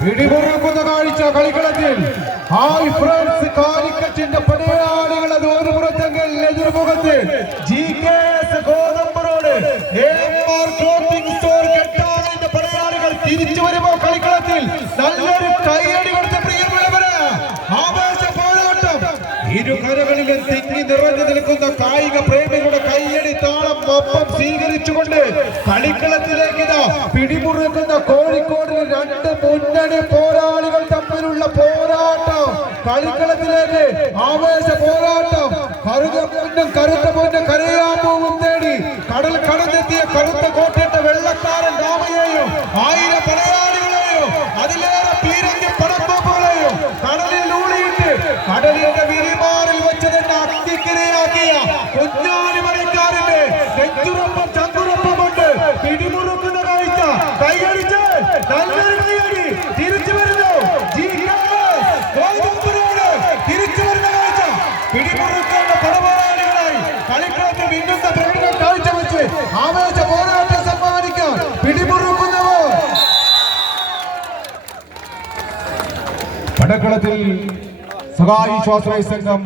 പിടിമുറുക്കുന്ന കാഴ്ച കളിക്കളത്തിൽ. Hi friends കാലിക്കറ്റിന്റെ പടയാളികൾ അത് ഒരു പുറത്തെങ്കിൽ എതിർമുഖത്ത്. ജി കെ എസ് ഗോതമ്പറോട് ക്ലോത്തിംഗ് സ്റ്റോർ പടയാളികൾ തിരിച്ചു വരുമ്പോ കളിക്കളത്തിൽ? നല്ലൊരു കൈയടി കൊടുത്ത പ്രിയമുള്ളവര് ആവേശ പോരാട്ടം. ഇരു കരകളിലും തിങ്ങി നിറഞ്ഞു നിൽക്കുന്ന കായിക പ്രേമികളുടെ കൈയടി താളം ഒപ്പം സ്വീകരിച്ചുകൊണ്ട് കളിക്കളത്തിലേക്ക് ഇതാ പിടിമുറുക്കുന്ന കോഴിക്കോടിന് രണ്ട് മുന്നണി പോരാളികൾ തമ്മിലുള്ള പോരാട്ടം. കളിക്കളത്തിലേക്ക് ആവേശ പോരാട്ടം. കറുത പൊന്നും കറുത്ത പൊന്നും കരയാമ്പൂവും തേടി. കടൽ കടന്നെത്തിയ കറുത്ത കോട്ടയുടെ പടക്കളത്തിൽ സ്വകാര്യ സ്വാശ്രയ സംഘം